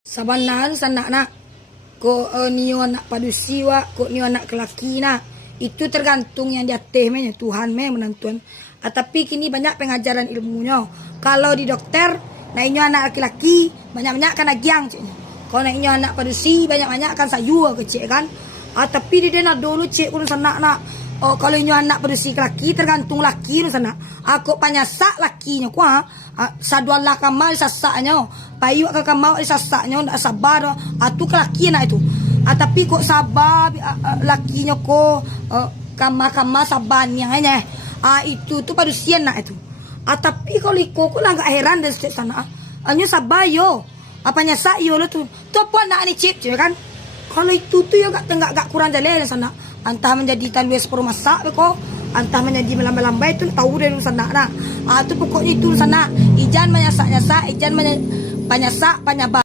Sabanan sanak nak ko niyo anak padusiwa ko niyo anak kelaki nak itu tergantung yang di atas me Tuhan me menentukan. Tapi kini banyak pengajaran ilmunya. Kalau di dokter naiknya anak laki-laki banyak-banyak kan agiang cik. Kalau naiknya anak padusi banyak-banyak kan sayur ke cik kan. Tapi dia nak dulu cik kurun sanak nak. Kalau inyo anak padusi laki tergantung laki nu sana. Aku panyasak lakinya kuah. Saduan lah kamal sasaknya. Payu ke kamau sasaknya ndak sabar. Atu kelaki nak itu. Tapi kok sabar lakinya ko kama-kama sabannya hanya. Itu tu padusian nak itu. Tapi kalau iko ko lang heran dari sana. Anyo sabar yo. Apanya sak yo lo tu. Tu apa nak ni cip kan? Kalau itu tu yo gak kurang jalan sana. Entah menjadi talwes perumasak ko, entah menjadi melambai-lambai tu tahu dari sana nak. Tu pokoknya itu sana. Ijan menyasak-nyasak, ijan panyasak, panyabar.